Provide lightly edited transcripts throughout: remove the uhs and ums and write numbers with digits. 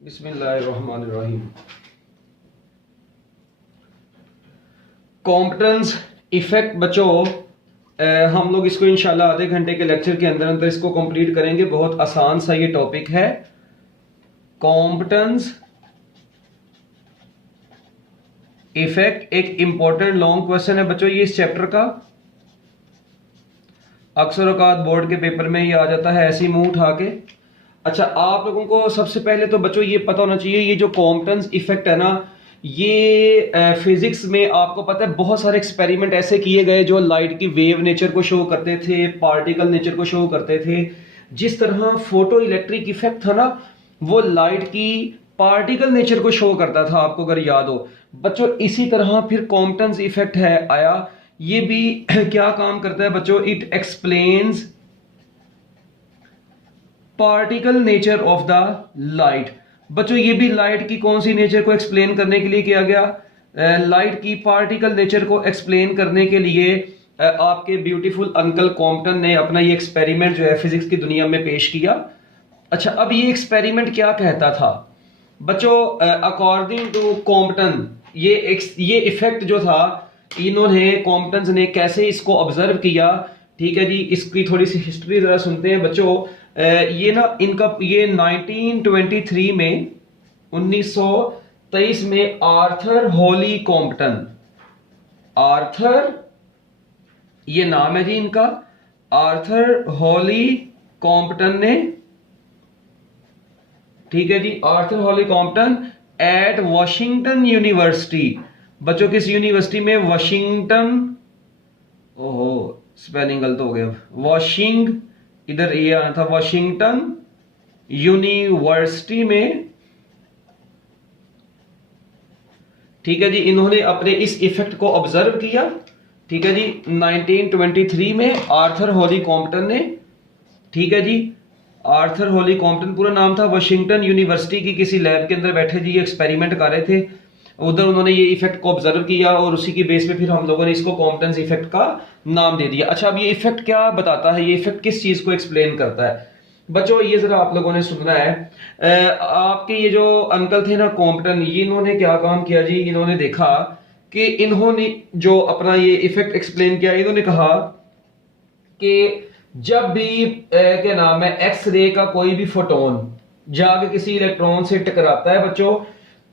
बिस्मिल्लाहिर्रहमानिर्रहीम। Competence effect बच्चों, हम लोग इसको इंशाल्लाह आधे घंटे के लेक्चर के अंदर अंदर इसको कंप्लीट करेंगे। बहुत आसान सा ये टॉपिक है। कॉम्पिटेंस इफेक्ट एक इंपॉर्टेंट लॉन्ग क्वेश्चन है बच्चों, ये इस चैप्टर का अक्सर औकात बोर्ड के पेपर में ये आ जाता है ऐसे ही मुंह उठा के। अच्छा, आप लोगों को सबसे पहले तो बच्चों ये पता होना चाहिए, ये जो कॉम्पिटेंस इफेक्ट है ना, ये फिजिक्स में आपको पता है बहुत सारे एक्सपेरिमेंट ऐसे किए गए जो लाइट की वेव नेचर को शो करते थे, पार्टिकल नेचर को शो करते थे। जिस तरह फोटो इलेक्ट्रिक इफेक्ट था ना, वो लाइट की पार्टिकल नेचर को शो करता था, आपको अगर याद हो बच्चों। इसी तरह फिर कॉम्पिटेंस इफेक्ट है आया, ये भी क्या काम करता है बच्चों, it explains particle nature of the light. बच्चों ये भी लाइट की कौन सी नेचर को एक्सप्लेन करने के लिए किया गया, लाइट की पार्टिकल नेचर को एक्सप्लेन करने के लिए आपके ब्यूटीफुल अंकल कॉम्पटन ने अपना ये एक्सपेरिमेंट जो है फिजिक्स की दुनिया में पेश किया। अच्छा, अब ये एक्सपेरिमेंट क्या कहता था बच्चों, अकॉर्डिंग टू कॉम्पटन ये इफेक्ट जो था, इन्होंने कॉम्पटन ने कैसे इसको ऑब्जर्व किया। ठीक है जी, इसकी थोड़ी सी हिस्ट्री जरा सुनते हैं बच्चों। ये ना इनका ये 1923 में 1923 में आर्थर हॉली कॉम्पटन, आर्थर ये नाम है जी इनका, आर्थर हॉली कॉम्पटन ने, ठीक है जी, आर्थर हॉली कॉम्पटन एट वॉशिंगटन यूनिवर्सिटी। बच्चों किस यूनिवर्सिटी में, वॉशिंगटन, ओहो स्पेलिंग गलत हो गया, वॉशिंग, इधर ये आया था वॉशिंगटन यूनिवर्सिटी में। ठीक है जी, इन्होंने अपने इस इफेक्ट को ऑब्जर्व किया। ठीक है जी, 1923 में आर्थर हॉली कॉम्पटन ने, ठीक है जी, आर्थर हॉली कॉम्पटन पूरा नाम था, वॉशिंगटन यूनिवर्सिटी की किसी लैब के अंदर बैठे जी एक्सपेरिमेंट कर रहे थे, उधर उन्होंने ये इफेक्ट को ऑब्जर्व किया और उसी की बेस पे फिर हम लोगों ने इसको कॉम्पिटेंस इफेक्ट का नाम दे दिया। अच्छा, अब ये इफेक्ट क्या बताता है, ये इफेक्ट किस चीज को एक्सप्लेन करता है बच्चों, ये जरा आप लोगों ने सुनना है। आपके ये जो अंकल थे ना कॉम्पिटन, ये इन्होंने क्या काम किया जी, इन्होंने देखा कि इन्होंने जो अपना ये इफेक्ट एक्सप्लेन किया, इन्होंने कहा कि जब भी क्या नाम है एक्स रे का कोई भी फोटोन जाके किसी इलेक्ट्रॉन से टकराता है बच्चों,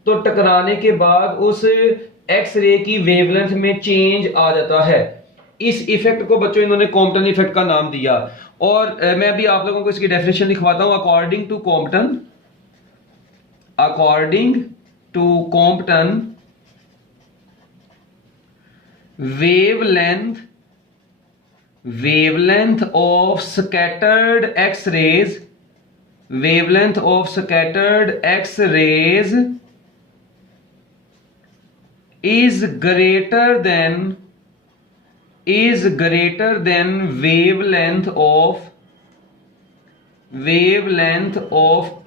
तो टकराने के बाद उस एक्स रे की वेवलेंथ में चेंज आ जाता है। इस इफेक्ट को बच्चों इन्होंने कॉम्पटन इफेक्ट का नाम दिया। और मैं भी आप लोगों को इसकी डेफिनेशन लिखवाता हूं। According to Compton, according to Compton, wavelength, wavelength of scattered X rays, wavelength of scattered X rays is greater than wavelength of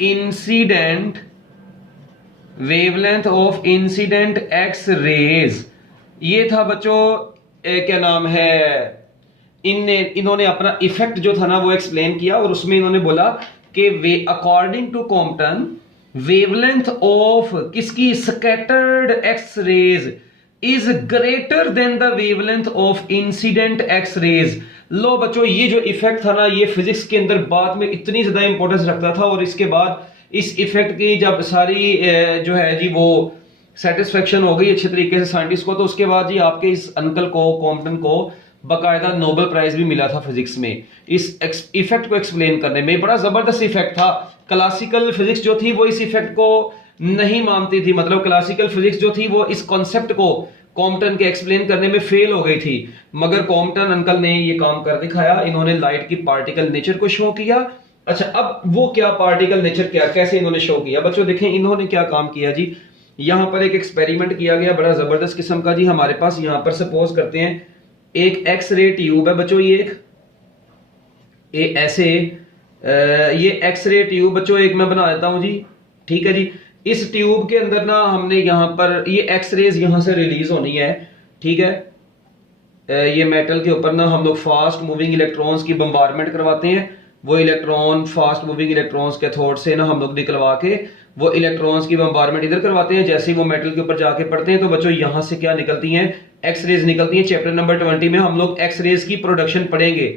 incident x rays। ये था बच्चों क्या नाम है, इन्होंने अपना इफेक्ट जो था ना वो एक्सप्लेन किया और उसमें इन्होंने बोला कि वे according to Compton wavelength of किसकी, scattered X rays is greater than the wavelength of incident X rays. लो बच्चों, ये जो इफेक्ट था ना, ये फिजिक्स के अंदर बाद में इतनी ज्यादा इंपॉर्टेंस रखता था और इसके बाद इस इफेक्ट की जब सारी जो है जी वो सेटिस्फेक्शन हो गई अच्छे तरीके से साइंटिस्ट को, तो उसके बाद जी आपके इस अंकल को कॉम्पटन को बाकायदा नोबेल प्राइज भी मिला था फिजिक्स में इस इफेक्ट को एक्सप्लेन करने में। बड़ा जबरदस्त इफेक्ट था। क्लासिकल फिजिक्स जो थी वो इस इफेक्ट को नहीं मानती थी, मतलब क्लासिकल फिजिक्स जो थी वो इस कॉन्सेप्ट को कॉम्पटन के एक्सप्लेन करने में फेल हो गई थी, मगर कॉम्पटन अंकल ने ये काम कर दिखाया। इन्होंने लाइट की पार्टिकल नेचर को शो किया। अच्छा, अब वो क्या पार्टिकल नेचर, क्या कैसे इन्होंने शो किया बच्चों, देखें इन्होंने क्या काम किया जी। यहां पर एक एक्सपेरिमेंट किया गया बड़ा जबरदस्त किस्म का जी। हमारे पास यहां पर सपोज करते हैं एक एक्स रे ट्यूब है बच्चों, ये ऐसे ये एक्स रे ट्यूब बच्चों एक मैं बना देता हूं जी। ठीक है जी, इस ट्यूब के अंदर ना हमने यहां पर ये एक्स रेज यहां से रिलीज होनी है। ठीक है, ये मेटल के ऊपर ना हम लोग फास्ट मूविंग इलेक्ट्रॉन्स की बम्बारमेंट करवाते हैं। वो electron fast moving electrons cathode से ना हम लोग निकलवा के वो इलेक्ट्रॉन्स की बम्बारमेंट इधर करवाते हैं। जैसे ही वो मेटल के ऊपर जाके पड़ते हैं तो बच्चों यहां से क्या निकलती हैं, एक्स रेज निकलती हैं। चैप्टर नंबर 20 में हम लोग एक्स रेज की प्रोडक्शन पढ़ेंगे।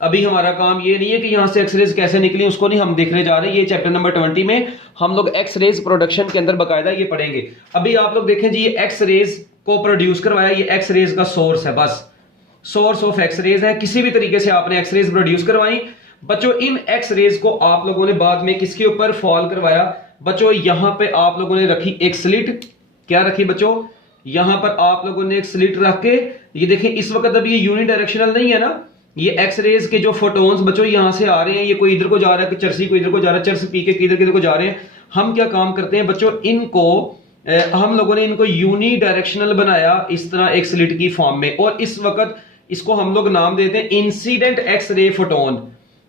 अभी हमारा काम ये नहीं है कि यहां से एक्स रेज कैसे निकली उसको नहीं हम देखने जा रहे हैं। ये चैप्टर नंबर 20 में हम लोग एक्स रेज प्रोडक्शन के अंदर बकायदा ये पढ़ेंगे। अभी आप लोग देखें जी, ये एक्स रेज को प्रोड्यूस करवाया, ये एक्स रेज का सोर्स है, बस सोर्स ऑफ एक्स रेज है। किसी भी तरीके से आपने एक्स रेज प्रोड्यूस करवाई बच्चों। इन एक्स रेज को आप लोगों ने बाद में किसके ऊपर फॉल करवाया बच्चों, यहां पे आप लोगों ने रखी एक स्लिट। क्या रखी बच्चों, यहां पर आप लोगों ने एक स्लिट रख के, ये देखें इस वक्त अभी ये यूनिडायरेक्शनल नहीं है ना, ये एक्स रेज के जो फोटोन्स बच्चों यहां से आ रहे हैं, ये कोई इधर को जा रहा है, चर्सी को इधर को जा रहा है, चर्स पी के किधर किधर को जा रहे हैं। हम क्या काम करते हैं बच्चों, इनको हम लोगों ने इनको यूनिडायरेक्शनल बनाया इस तरह एक स्लिट की फॉर्म में। और इस वक्त इसको हम लोग नाम देते हैं इंसिडेंट एक्स रे फोटोन।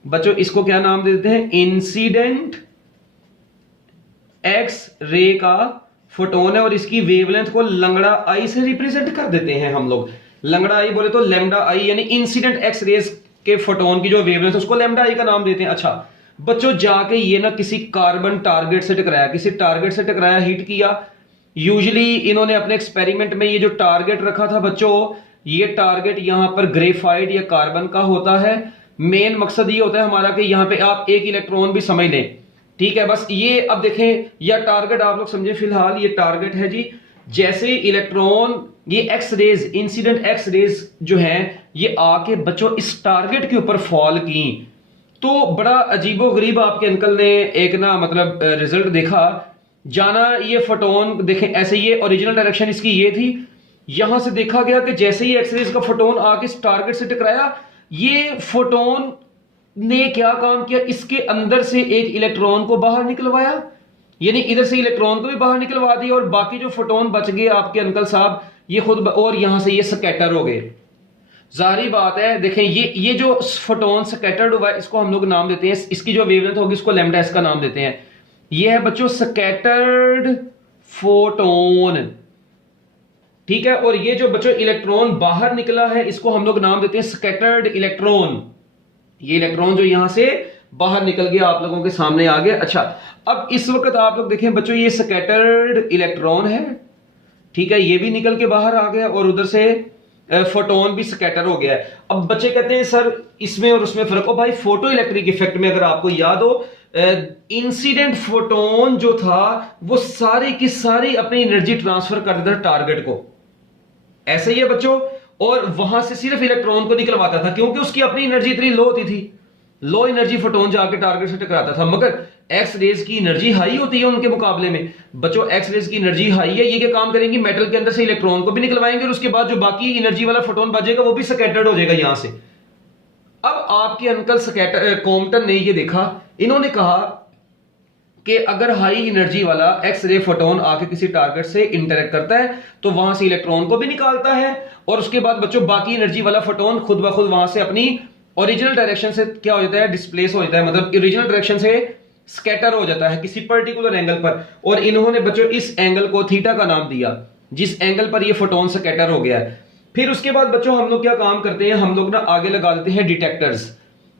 बच्चों इसको क्या नाम देते हैं, इंसिडेंट एक्स रे का फोटोन है। और इसकी वेवलेंथ को लंगड़ा आई से रिप्रेजेंट कर देते हैं हम लोग। लंगड़ा आई बोले तो लैम्डा आई, यानी इंसिडेंट एक्स रेज के फोटोन की जो वेवलेंथ है उसको लैम्डा आई का नाम देते हैं। अच्छा बच्चों, जाके ये ना किसी कार्बन टारगेट से टकराया, किसी टारगेट से टकराया, हिट किया। यूजुअली इन्होंने अपने एक्सपेरिमेंट में ये जो टारगेट रखा था बच्चों, ये टारगेट यहां पर ग्रेफाइट या कार्बन का होता है। मेन मकसद ये होता है हमारा कि यहां पे आप एक इलेक्ट्रॉन भी समझ लें, ठीक है। बस ये अब देखें, या टारगेट आप लोग समझे, फिलहाल ये टारगेट है जी। जैसे इलेक्ट्रॉन ये X rays, incident X rays जो है ये आके बच्चों इस टारगेट के ऊपर फॉल की, तो बड़ा अजीबो गरीब आपके अंकल ने एक ना मतलब रिजल्ट देखा। जाना ये फोटोन देखें, ऐसे ये ओरिजिनल डायरेक्शन इसकी ये थी, यहां से देखा गया कि जैसे ही एक्स रेज का फोटोन आके इस टारगेट से टकराया, ये फोटोन ने क्या काम किया, इसके अंदर से एक इलेक्ट्रॉन को बाहर निकलवाया, यानी इधर से इलेक्ट्रॉन को भी बाहर निकलवा दिया। और बाकी जो फोटोन बच गए आपके अंकल साहब ये खुद और यहां से ये स्कैटर हो गए। जाहिर बात है, देखें ये जो फोटोन स्कैटर्ड हुआ है इसको हम लोग नाम देते हैं, इसकी जो वेवलेंथ होगी इसको लैम्डा एस का नाम देते हैं। ये है बच्चों स्कैटर्ड फोटोन, ठीक है। और ये जो बच्चों इलेक्ट्रॉन बाहर निकला है इसको हम लोग नाम देते हैं स्कैटर्ड इलेक्ट्रॉन। ये इलेक्ट्रॉन जो यहां से बाहर निकल गया आप लोगों के सामने आ गया। अच्छा अब इस वक्त आप लोग देखें बच्चों, ये स्कैटर्ड इलेक्ट्रॉन है, ठीक है, ये भी निकल के बाहर आ गया और उधर से फोटोन भी स्कैटर हो गया है। अब बच्चे कहते हैं सर इसमें और उसमें फर्क हो। भाई फोटो इलेक्ट्रिक इफेक्ट में अगर आपको याद हो, इंसिडेंट फोटोन जो था वो सारी की सारी अपनी एनर्जी ट्रांसफर कर देता था टारगेट को, ऐसे ही है बच्चों। और वहां से सिर्फ इलेक्ट्रॉन को निकलवाता था क्योंकि उसकी अपनी एनर्जी इतनी लो होती थी, लो एनर्जी फोटोन जाके टारगेट से टकराता था। मगर एक्स रेज की एनर्जी हाई होती है उनके मुकाबले में बच्चों, एक्स रेज की एनर्जी हाई है। ये क्या काम करेंगे, मेटल के अंदर से इलेक्ट्रॉन को भी निकलवाएंगे और उसके बाद जो बाकी एनर्जी वाला फोटोन बचेगा वो भी स्कैटर्ड हो जाएगा यहां से। अब आपके अंकल कॉम्पटन ने ये देखा, इन्होंने कहा कि अगर हाई एनर्जी वाला एक्स रे फोटोन आके किसी टारगेट से इंटरेक्ट करता है तो वहां से इलेक्ट्रॉन को भी निकालता है और उसके बाद बच्चों बाकी एनर्जी वाला फोटोन खुद ब खुद वहां से अपनी ओरिजिनल डायरेक्शन से क्या हो जाता है, डिस्प्लेस हो जाता है, मतलब ओरिजिनल डायरेक्शन से स्कैटर हो जाता है किसी पर्टिकुलर एंगल पर। और इन्होंने बच्चों इस एंगल को थीटा का नाम दिया, जिस एंगल पर ये फोटोन स्कैटर हो गया है। फिर उसके बाद बच्चों हम लोग क्या काम करते हैं, हम लोग ना आगे लगा देते हैं डिटेक्टर्स।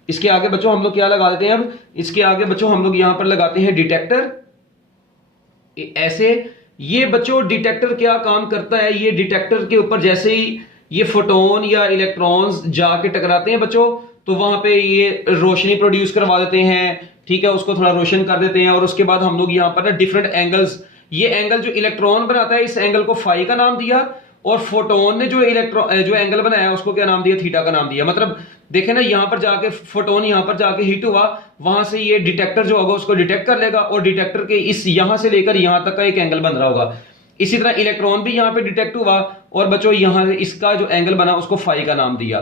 इसके आगे बच्चों हम लोग क्या लगा देते हैं, अब इसके आगे बच्चों हम लोग यहां पर लगाते हैं डिटेक्टर, ऐसे। ये बच्चों डिटेक्टर क्या काम करता है, ये डिटेक्टर के ऊपर जैसे ही ये फोटोन या इलेक्ट्रॉन्स जाके टकराते हैं बच्चों तो वहां पे ये रोशनी प्रोड्यूस करवा देते हैं, ठीक है, उसको थोड़ा रोशन कर देते हैं। और उसके बाद हम लोग यहां पर ना डिफरेंट एंगल्स, ये एंगल जो इलेक्ट्रॉन बनाता है इस एंगल को फाई का नाम दिया और फोटोन ने जो जो एंगल बनाया उसको क्या नाम दिया, थीटा का नाम दिया। मतलब देखे ना यहां पर जाके फोटोन यहां पर जाके हिट हुआ, वहां से ये डिटेक्टर जो होगा उसको डिटेक्ट कर लेगा और डिटेक्टर के इस यहां से लेकर यहां तक का एक एंगल बन रहा होगा। इसी तरह इलेक्ट्रॉन भी यहां पे डिटेक्ट हुआ और बच्चों यहां इसका जो एंगल बना उसको फाई का नाम दिया।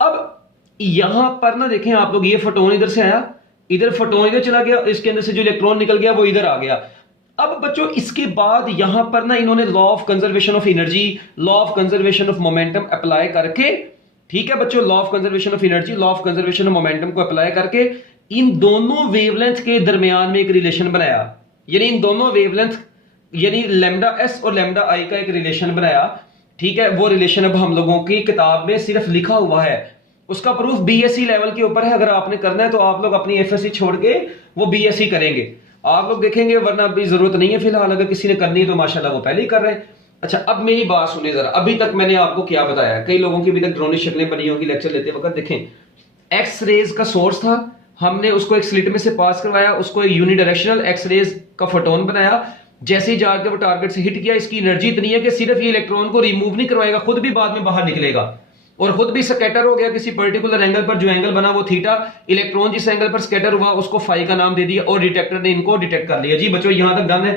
अब यहां पर ना देखें आप लोग, ये फोटोन इधर से आया, इधर फोटोन इधर चला गया, इसके अंदर से जो इलेक्ट्रॉन निकल गया वो इधर आ गया। अब बच्चों इसके बाद यहां पर ना इन्होंने law of conservation of energy, law of conservation of momentum apply करके, ठीक है बच्चों, law of conservation of energy, law of conservation of momentum को अप्लाई करके इन दोनों वेवलेंथ के दरमियान में एक रिलेशन बनाया। यानी इन दोनों वेवलेंथ यानी लैम्डा एस और लैम्डा आई का एक रिलेशन बनाया, ठीक है। वो रिलेशन अब हम लोगों की किताब में सिर्फ लिखा हुआ है, उसका प्रूफ बीएससी लेवल के ऊपर है। अगर आपने करना है तो आप लोग अपनी एफएससी छोड़ के वो बीएससी करेंगे, आप लोग देखेंगे, वरना अभी जरूरत नहीं है फिलहाल। अगर किसी ने करनी है तो माशाल्लाह वो पहले ही कर रहे हैं। अच्छा, अब मेरी बात सुनिए जरा। अभी तक मैंने आपको क्या बताया, कई लोगों की अभी तक ड्रोनी शक्लें बनी होंगी लेक्चर लेते वक्त। देखें, एक्स रेज का सोर्स था, हमने उसको एक स्लिट में से पास करवाया, उसको एक यूनिडायरेक्शनल एक्स रेज का फोटोन बनाया। जैसे ही जाकर वो टारगेट से हिट किया, इसकी एनर्जी इतनी है कि सिर्फ ये इलेक्ट्रॉन को रिमूव नहीं करवाएगा, खुद भी बाद में बाहर निकलेगा और खुद भी स्कैटर हो गया किसी पर्टिकुलर एंगल पर। जो एंगल बना वो थीटा, इलेक्ट्रॉन जिस एंगल पर स्कैटर हुआ उसको फाई का नाम दे दिया और डिटेक्टर ने इनको डिटेक्ट कर लिया। जी बच्चों, यहां तक डन है?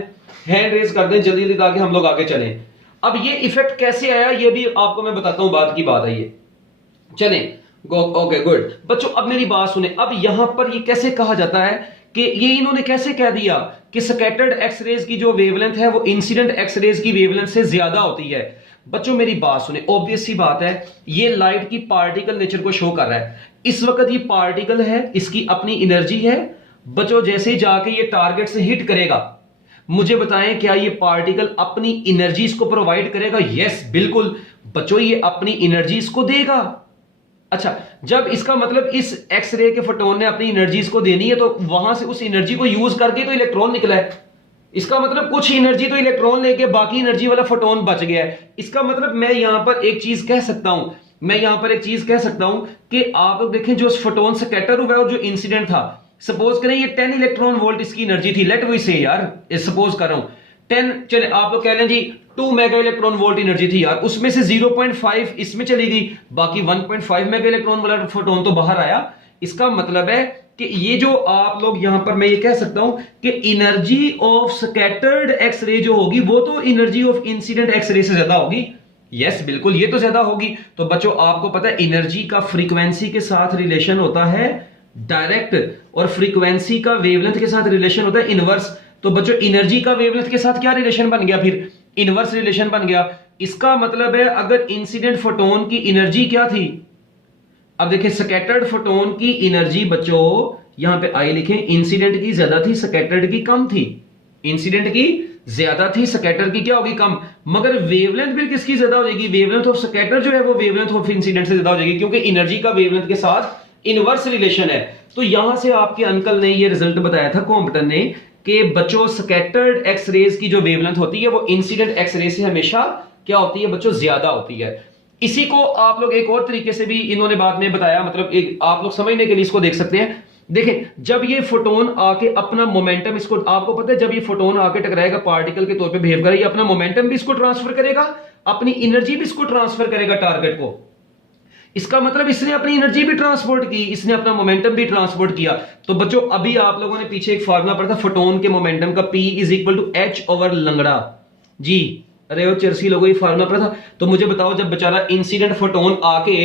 हैंड रेज कर दें जल्दी जल्दी ताकि हम लोग आगे चलें। अब ये इफेक्ट कैसे आया ये भी आपको मैं बताता हूं, बाद की बात है ये। चलें, ओके गुड बच्चों, अब मेरी बात सुने। अब यहां पर ये कैसे कहा जाता है कि ये इन्होंने कैसे कह दिया कि स्कैटर्ड एक्सरेज की जो वेवलेंथ है वो इंसिडेंट एक्सरेज की वेवलेंथ से ज्यादा होती है। बच्चों मेरी बात सुने, ऑब्वियस सी बात है, ये लाइट की पार्टिकल नेचर को शो कर रहा है। इस वक्त ये पार्टिकल है, इसकी अपनी एनर्जी है। बच्चों जैसे ही जाके ये टारगेट से हिट करेगा, मुझे बताएं क्या ये पार्टिकल अपनी एनर्जी इसको प्रोवाइड करेगा? यस बिल्कुल बच्चों, ये अपनी एनर्जी इसको देगा। अच्छा, जब इसका मतलब इस एक्सरे के फोटोन ने अपनी एनर्जी इसको देनी है तो वहां से उस एनर्जी को यूज करके तो इलेक्ट्रॉन निकला है। इसका मतलब कुछ एनर्जी तो इलेक्ट्रॉन लेके बाकी एनर्जी वाला फोटोन बच गया है। इसका मतलब मैं यहां पर एक चीज कह सकता हूं, कि आप लोग देखें, जो फोटोन स्कैटर हुआ है और जो इंसिडेंट था, सपोज करें ये 10 इलेक्ट्रॉन वोल्ट इसकी एनर्जी थी, लेट वी से यार, सपोज कर रहा हूं 10, चले आप लोग कह लें जी 2 मेगा इलेक्ट्रॉन वोल्ट एनर्जी थी यार, उसमें से 0.5 इसमें चली गई, बाकी 1.5 मेगा इलेक्ट्रॉन वाला फोटोन तो बाहर आया। इसका मतलब है कि ये जो आप लोग यहां पर मैं ये कह सकता हूं कि एनर्जी ऑफ स्कैटर्ड एक्सरे जो होगी वो तो एनर्जी ऑफ इंसिडेंट एक्सरे से ज्यादा होगी। यस बिल्कुल, ये तो ज्यादा होगी। तो बच्चों आपको पता है एनर्जी का फ्रीक्वेंसी के साथ रिलेशन होता है डायरेक्ट, और फ्रीक्वेंसी का वेवलेंथ के साथ रिलेशन होता है इनवर्स। तो बच्चों एनर्जी का वेवलेंथ के साथ क्या रिलेशन बन गया? फिर इनवर्स रिलेशन बन गया। इसका मतलब है अगर इंसिडेंट फोटोन की एनर्जी क्या थी, अब देखिए स्कैटर्ड फोटोन की एनर्जी बच्चों यहां पे आई लिखें, इंसिडेंट की ज्यादा थी स्कैटर्ड की कम थी। इंसिडेंट की ज्यादा थी, स्कैटर की क्या होगी? कम। मगर वेवलेंथ फिर किसकी ज्यादा हो जाएगी? वेवलेंथ ऑफ स्कैटर जो है वो वेवलेंथ ऑफ इंसिडेंट से ज्यादा हो जाएगी, क्योंकि एनर्जी का वेवलेंथ के साथ इनवर्स रिलेशन है। तो यहां से आपके अंकल ने ये रिजल्ट बताया था कॉम्पटन ने कि बच्चों स्कैटर्ड एक्सरेज की जो वेवलेंथ होती है वो इंसिडेंट एक्सरे से हमेशा क्या होती है बच्चों? ज्यादा होती है। इसी को आप लोग एक और तरीके से भी इन्होंने बाद में बताया, मतलब एक आप लोग समझने के लिए इसको देख सकते हैं। देखें, जब ये फोटोन आके अपना मोमेंटम, इसको आपको पता है जब ये फोटोन आके टकराएगा पार्टिकल के तौर पे बिहेव करेगा, ये अपना मोमेंटम भी इसको ट्रांसफर करेगा, अपनी एनर्जी भी इसको ट्रांसफर करेगा टारगेट को। इसका मतलब इसने अपनी एनर्जी भी ट्रांसपोर्ट की, इसने अपना मोमेंटम भी ट्रांसपोर्ट किया। तो बच्चों अभी आप लोगों ने पीछे एक फार्मूला पढ़ा था फोटोन के मोमेंटम का, P is equal to H over lambda. जी अरे वो चर्सी लोगों, ये फार्मूला पढ़ा था। तो मुझे बताओ, जब बेचारा इंसिडेंट फोटोन आके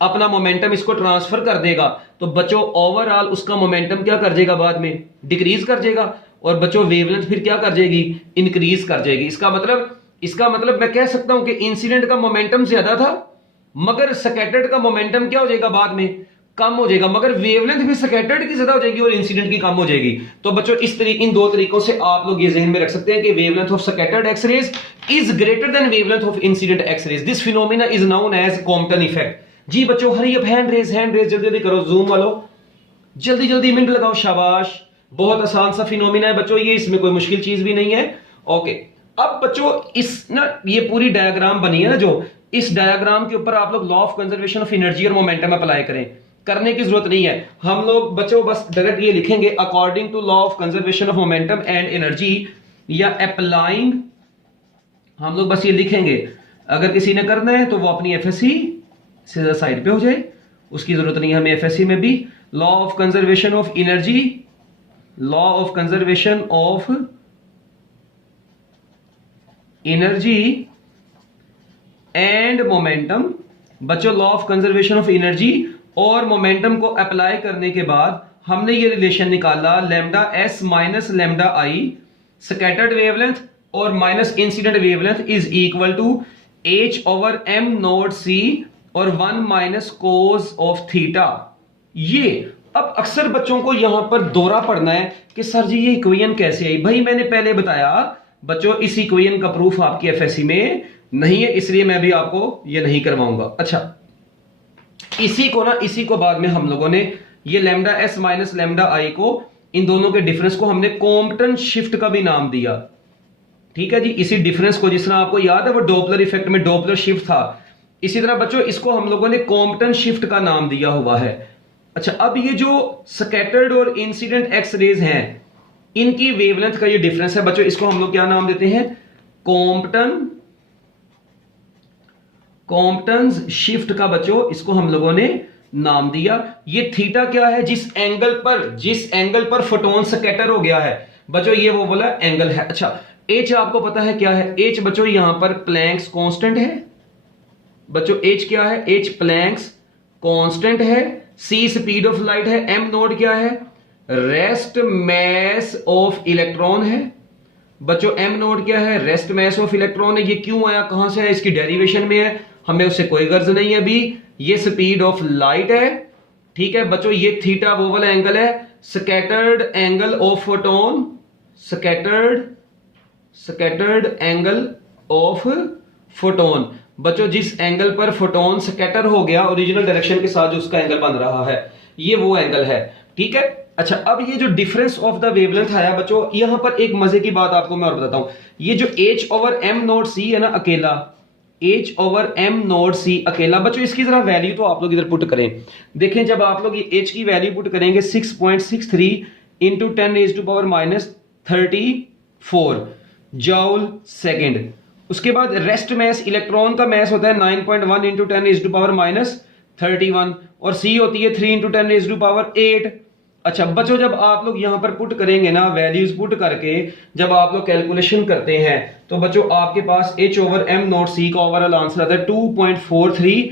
अपना मोमेंटम इसको ट्रांसफर कर देगा तो बच्चों ओवरऑल उसका मोमेंटम क्या कर जाएगा? बाद में डिक्रीज कर जाएगा, और बच्चों वेवलेंथ फिर क्या कर जाएगी? इंक्रीज कर जाएगी। इसका मतलब मैं कह सकता हूं कि इंसिडेंट का मोमेंटम ज्यादा था, मगर स्कैटर्ड का मोमेंटम क्या हो जाएगा? बाद में कम हो जाएगा, मगर वेवलेंथ भी स्कैटर्ड की ज्यादा हो जाएगी और इंसिडेंट की कम हो जाएगी। तो बच्चों इन दो तरीकों से आप लोग ये जहन में रख सकते हैं कि wavelength of scattered X rays is greater than wavelength of incident X rays. This phenomena is known as Compton effect. जी बच्चों हरी अप, हैंड रेज जल्दी जल्दी करो, जूम वालों जल्दी जल्दी मिनट लगाओ, शाबाश। बहुत आसान सा फिनोमेना है बच्चों ये, इसमें कोई मुश्किल चीज भी नहीं है। ओके, अब बच्चों इस ना ये पूरी डायग्राम बनी है ना, जो इस डायग्राम के ऊपर आप लोग law of conservation of energy और मोमेंटम अप्लाई करें। करने की जरूरत नहीं है, हम लोग बच्चों बस डायरेक्ट ये लिखेंगे according to law of conservation of momentum and energy, या अप्लाइंग, हम लोग बस ये लिखेंगे। अगर किसी ने करना है तो वो अपनी एफएससी से साइड पे हो जाए, उसकी जरूरत नहीं है हमें एफएससी में भी। Law of conservation of energy, law of conservation of energy and momentum. बच्चों law of conservation of energy और मोमेंटम को अप्लाई करने के बाद हमने ये रिलेशन निकाला, lambda S minus lambda I scattered wavelength और minus incident wavelength is equal to H over m naught C और 1 माइनस कोस ऑफ थीटा। ये अब अक्सर बच्चों को यहां पर दोहरा पढ़ना है कि सर जी ये इक्वेशन कैसे आई। भाई मैंने पहले बताया बच्चों इस इक्वेशन का प्रूफ आपकी एफएससी में नहीं है, इसलिए मैं भी आपको ये नहीं करवाऊंगा। अच्छा, इसी को बाद में हम लोगों ने ये लैम्डा एस माइनस लैम्डा आई को, इन दोनों के डिफरेंस को हमने कॉम्पटन शिफ्ट का भी नाम दिया। ठीक है जी, इसी डिफरेंस को, जिस तरह आपको याद है वो डॉपलर इफेक्ट में डॉपलर शिफ्ट था, इसी तरह बच्चों इसको हम लोगों ने कॉम्पटन शिफ्ट का नाम दिया हुआ है। अच्छा, अब ये जो स्कैटर्ड और इंसिडेंट एक्स रेज हैं, इनकी वेवलेंथ का ये डिफरेंस है बच्चों, इसको हम लोग क्या नाम देते हैं? कॉम्पटन शिफ्ट का बच्चों इसको हम लोगों ने नाम दिया। ये थीटा क्या है? जिस एंगल पर फोटोन स्कैटर हो गया है बच्चों, ये वो बोला एंगल है। अच्छा, एच आपको पता है क्या है? एच बच्चों यहां पर प्लैंक्स कांस्टेंट है बच्चों। एच क्या है? एच प्लैंक्स कांस्टेंट है। सी स्पीड ऑफ लाइट है। एम नोड क्या है? रेस्ट मैस ऑफ इलेक्ट्रॉन है बच्चों। एम नोड क्या है? रेस्ट मैस ऑफ इलेक्ट्रॉन है। ये क्यों आया, कहां से है? इसकी डेरिवेशन में है, हमें उससे कोई गर्ज नहीं है अभी। ये स्पीड ऑफ लाइट है। ठीक है बच्चों, ये थीटा वो वाला एंगल है, scattered angle of photon, scattered angle of photon बच्चों। जिस एंगल पर फोटोन स्कैटर हो गया ओरिजिनल डायरेक्शन के साथ जो उसका एंगल बन रहा है, ये वो एंगल है। ठीक है। अच्छा, अब ये जो डिफरेंस ऑफ द वेवलेंथ आया बच्चों, यहां पर एक मजे की बात आपको मैं और बताता हूं। ये जो h over m naught c है ना अकेला, h over m naught c अकेला बच्चों, इसकी जरा वैल्यू तो आप लोग इधर पुट करें। देखें, जब आप लोग ये h की वैल्यू पुट करेंगे 6.63 इंटू 10⁻⁻34 जूल सेकेंड। उसके बाद रेस्ट मैस, इलेक्ट्रॉन का मैस होता है 9.1 इंटू 10⁻31 और c होती है 3 इंटू 10⁻8। अच्छा बच्चों, जब आप लोग यहां पर पुट करेंगे ना, वैल्यूज पुट करके जब आप लोग कैलकुलेशन करते हैं तो बच्चों आपके पास h over m naught c का ओवरऑल आंसर आता है 2.43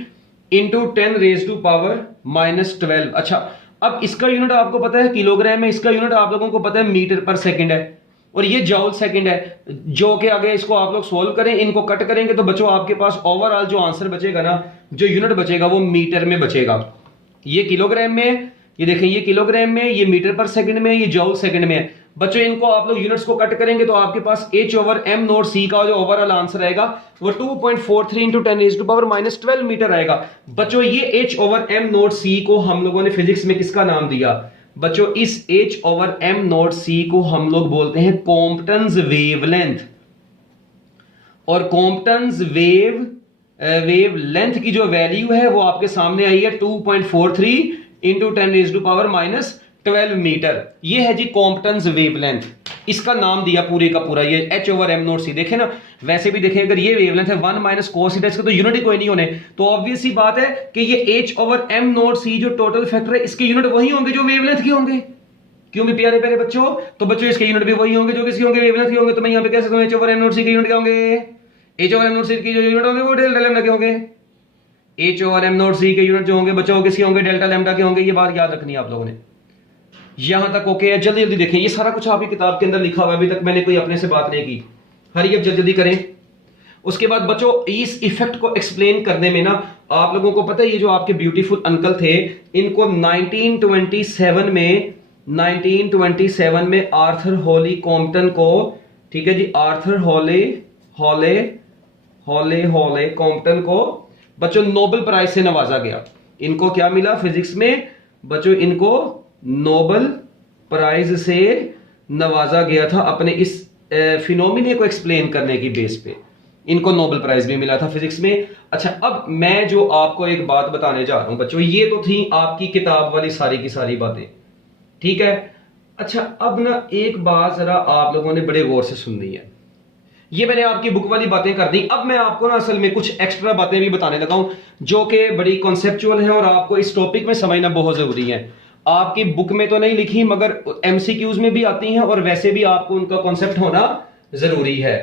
इंटू 10⁻⁻12। अच्छा, अब इसका यूनिट आपको पता है किलोग्राम है, इसका यूनिट आप लोगों को पता है मीटर पर सेकंड है, और ये जूल सेकंड है। जो कि आगे इसको आप लोग सोल्व करें, इनको कट करेंगे तो बच्चों आपके पास ओवरऑल जो आंसर बचेगा ना, जो यूनिट बचेगा वो मीटर में बचेगा। ये किलोग्राम में, ये देखें ये किलोग्राम में, ये मीटर पर सेकंड में, ये जूल सेकंड में है बच्चों। इनको आप लोग यूनिट्स को कट करेंगे तो आपके पास h over m naught c का जो ओवरऑल आंसर आएगा वो 2.43 इंटू 10⁻⁻12 मीटर आएगा बच्चों। ये h over m naught c को हम लोगों ने फिजिक्स में किसका नाम दिया बच्चों? इस h over m naught c को हम लोग बोलते हैं कॉम्पटन्स वेवलेंथ। और कॉम्पटन्स वेवलेंथ की जो वैल्यू है वो आपके सामने आई है 2.43 इंटू 10⁻⁻12 मीटर। ये है जी कॉम्पटन्स वेवलेंथ, इसका नाम दिया पूरे का पूरा ये h over m naught c। देखें ना, वैसे भी देखें अगर ये वेवलेंथ है 1 माइनस कोस थीटा, इसका तो यूनिट ही कोई नहीं होने, तो ऑब्वियस सी बात है कि ये h over m naught c जो टोटल फैक्टर है इसके यूनिट वही होंगे जो वेवलेंथ के होंगे। क्यों भी प्यारे प्यारे बच्चों? तो बच्चों इसके यूनिट भी वही होंगे जो किसी होंगे, वेवलेंथ के होंगे। तो मैं यहां पे कह सकता हूं h over m naught c के यूनिट क्या होंगे? h over m naught c के जो यूनिट होंगे वो डेल्टा लैम्डा के होंगे। h over m naught c के यूनिट जो होंगे बच्चों किसके होंगे? डेल्टा लैम्डा के होंगे। ये बात याद रखनी है आप लोगों ने। यहां तक ओके है? जल्दी जल्दी देखें, ये सारा कुछ आपकी किताब के अंदर लिखा हुआ है, अभी तक मैंने कोई अपने से बात नहीं की। हरी अब जल्दी करें। उसके बाद बच्चों इस इफेक्ट को एक्सप्लेन करने में ना, आप लोगों को पता है ये जो आपके ब्यूटीफुल अंकल थे, इनको 1927 में आर्थर हॉली कॉम्पटन को, ठीक है जी, आर्थर हॉले कॉम्पटन को बच्चों नोबेल प्राइज से नवाजा गया। इनको क्या मिला फिजिक्स में बच्चों? इनको नोबेल प्राइज से नवाजा गया था अपने इस फिनोमिने को एक्सप्लेन करने की बेस पे। इनको नोबेल प्राइज भी मिला था फिजिक्स में। अच्छा, अब मैं जो आपको एक बात बताने जा रहा हूं बच्चों, ये तो थी आपकी किताब वाली सारी की सारी बातें, ठीक है। अच्छा, अब ना एक बात जरा आप लोगों ने बड़े गौर से सुननी है। ये मैंने आपकी बुक वाली बातें कर दी, अब मैं आपको ना असल में कुछ एक्स्ट्रा बातें भी बताने लगा हूं जो कि बड़ी कॉन्सेप्चुअल हैं और आपको इस टॉपिक में समझना बहुत जरूरी है। आपकी बुक में तो नहीं लिखी मगर एमसीक्यूज में भी आती हैं और वैसे भी आपको उनका कॉन्सेप्ट होना जरूरी है।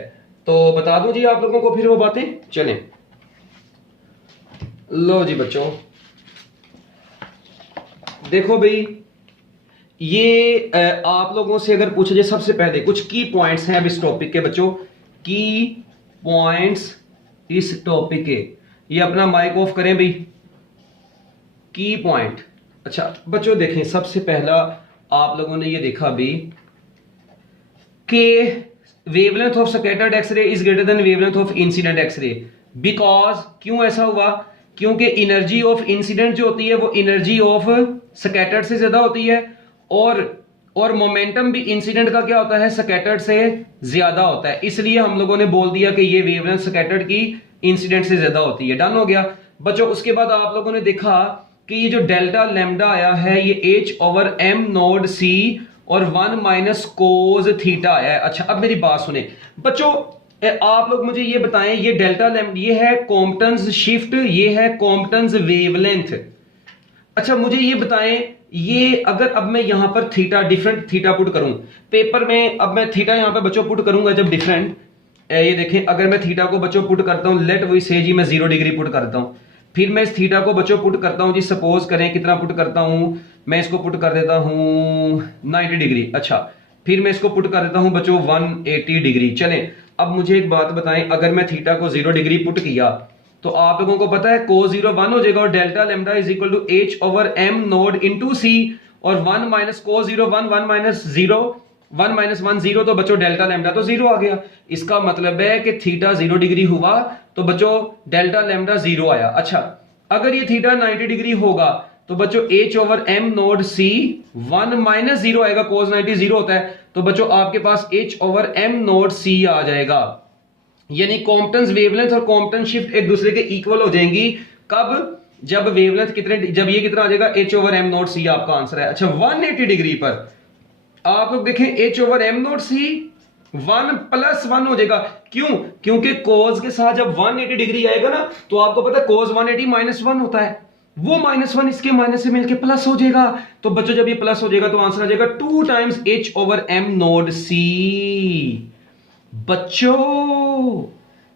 तो बता दूं जी आप लोगों को फिर वो बातें। चलें, लो जी बच्चों, देखो भाई, ये आप लोगों से अगर पूछा जाए सबसे पहले कुछ की पॉइंट्स हैं अब इस टॉपिक के बच्चों, की पॉइंट्स इस टॉपिक के, ये अपना माइक ऑफ करें भाई, की पॉइंट। अच्छा बच्चों देखें, सबसे पहला आप लोगों ने ये देखा भी कि wavelength of scattered X ray is greater than wavelength of incident X ray, because, क्यों ऐसा हुआ क्योंकि एनर्जी ऑफ इंसिडेंट जो होती है वो एनर्जी ऑफ स्कैटर्ड से ज्यादा होती है, और मोमेंटम भी इंसिडेंट का क्या होता है, स्कैटर्ड से ज्यादा होता है। इसलिए हम लोगों ने बोल दिया कि ये वेवलेंथ स्कैटर्ड की इंसिडेंट से ज्यादा होती है। डन हो गया बच्चों। उसके बाद आप लोगं ने देखा कि ये जो डेल्टा लैम्डा आया है ये h/m0c और 1 माइनस कोज थीटा आया है। अच्छा अब मेरी बात सुने बच्चों, आप लोग मुझे ये बताएं, ये डेल्टा लैम्डा ये है कॉम्पटन्स शिफ्ट, ये है कॉम्पटन्स वेवलेंथ। अच्छा मुझे ये बताएं, ये अगर अब मैं यहां पर थीटा डिफरेंट थीटा पुट करूं पेपर में, अब मैं थीटा यहां पर बच्चों पुट करूंगा जब डिफरेंट, ये देखें अगर मैं थीटा को बच्चों पुट करता हूं, लेट वी से जी मैं 0 डिग्री पुट करता हूं, फिर मैं इस थीटा को बच्चों पुट करता हूं जी, सपोज करें कितना पुट करता हूं, मैं इसको पुट कर देता हूं 90 डिग्री। अच्छा फिर मैं इसको पुट कर देता हूं बच्चों 180 डिग्री। चलें अब मुझे एक बात बताएं, अगर मैं थीटा को 0 डिग्री पुट किया तो आप लोगों को पता है cos 0 1 हो जाएगा, और delta lambda is equal to h/m naught into c, और 1 माइनस cos 0 1 1 माइनस 0 1 माइनस 1 0, तो बच्चों डेल्टा लैम्डा तो 0 आ गया। इसका मतलब है कि थीटा 0 डिग्री हुआ तो बच्चों डेल्टा लैम्डा 0 आया। अच्छा अगर ये थीटा 90 डिग्री होगा तो बच्चों h/m नोड c 1 माइनस 0 आएगा, cos 90 0 होता है, तो बच्चों आपके पास h/m नोड c आ जाएगा। यानी कॉम्पटन्स वेवलेंथ और कॉम्पटन शिफ्ट एक दूसरे के इक्वल हो जाएंगी। कब? जब वेवलेंथ कितने, जब ये कितना आ जाएगा h/m नोट c, आपका आंसर है। अच्छा 180 डिग्री पर आप लोग देखें h/m नोट c 1 + 1 हो जाएगा। क्यों? क्योंकि cos के साथ जब 180 डिग्री आएगा ना तो आपको पता है cos 180 -1 होता है, वो -1 इसके माइनस से मिलके प्लस हो जाएगा। तो बच्चों जब ये प्लस हो जाएगा तो आंसर आ जाएगा 2 टाइम्स h/m नोड c। बच्चों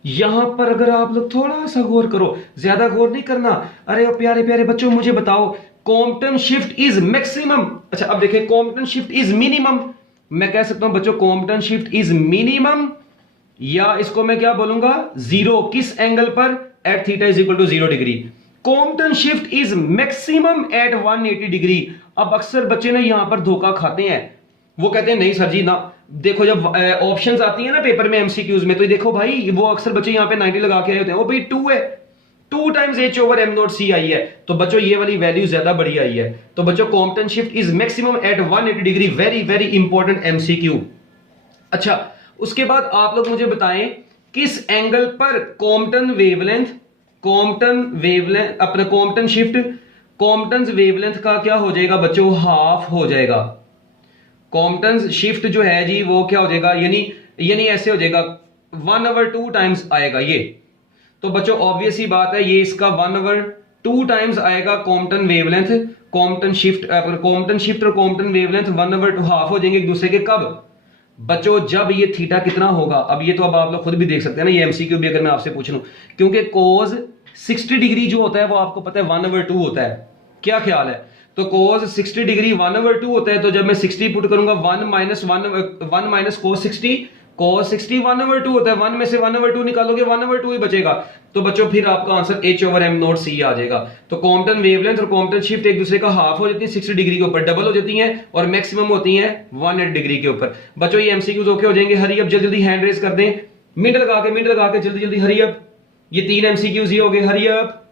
यहां पर अगर आप लोग थोड़ा सा गौर करो, ज्यादा गौर नहीं करना। अरे प्यारे प्यारे बच्चों मुझे बताओ, कॉम्पटन शिफ्ट इज मैक्सिमम, अच्छा अब देखें कॉम्पटन शिफ्ट इज मिनिमम, मैं कह सकता हूं बच्चों कॉम्पटन शिफ्ट इज मिनिमम, या इसको मैं क्या बोलूंगा 0, किस एंगल पर, at theta is equal to 0 degree. Compton shift is maximum at 180 degree. अब अक्सर बच्चे ना यहां पर धोखा खाते हैं, वो कहते हैं नहीं सर जी ना, देखो जब ऑप्शंस आती है ना पेपर में एमसीक्यूज में, तो देखो भाई वो अक्सर बच्चे यहां पे 90 लगा के आए होते हैं, वो भाई 2 है, 2 टाइम्स h/m नोट c आई है, तो बच्चों ये वाली वैल्यू ज्यादा बड़ी आई है। तो बच्चों Compton shift is maximum at 180 degree, very very important MCQ. अच्छा उसके बाद आप लोग मुझे बताएं किस एंगल पर कॉम्पटन वेवलेंथ अपना कॉम्पटन शिफ्ट कॉम्पटन वेवलेंथ का क्या हो जाएगा बच्चों, हाफ हो जाएगा। कॉम्पटन शिफ्ट जो है जी वो क्या हो जाएगा, यानी ऐसे हो जाएगा 1/2 टाइम्स आएगा ये। तो बच्चों ऑब्वियस ही बात है, ये इसका 1/2 टाइम्स आएगा कॉम्पटन वेवलेंथ। कॉम्पटन शिफ्ट और कॉम्पटन वेवलेंथ 1/2 हाफ हो जाएंगे एक दूसरे के। कब बच्चों? जब ये थीटा कितना होगा, अब ये तो अब आप लोग खुद भी देख सकते हैं ना, ये एमसीक्यू भी अगर मैं आपसे पूछ लूं, क्योंकि cos 60 डिग्री जो होता है वो आपको पता है 1/2 होता है, क्या ख्याल है? तो cos 60 डिग्री 1/2 होता है, तो जब मैं 60 पुट करूंगा 1 माइनस cos 60 1/2 होता है, 1 में से 1/2 निकालोगे 1/2 ही बचेगा। तो बच्चों फिर आपका आंसर h/m नोट c आ जाएगा। तो कॉम्पटन वेवलेंथ और कॉम्पटन शिफ्ट एक दूसरे का हाफ हो जाती है 60 डिग्री के ऊपर, डबल हो जाती हैं, और मैक्सिमम होती हैं 180 डिग्री के ऊपर। बच्चों ये एमसीक्यूज ओके हो जाएंगे। हरी अप जल्दी जल्दी हैंड रेज कर दें, मिनट लगा के जल्दी जल्दी हरी अप। ये 3 एमसीक्यूज ही हो गए, हरी अप।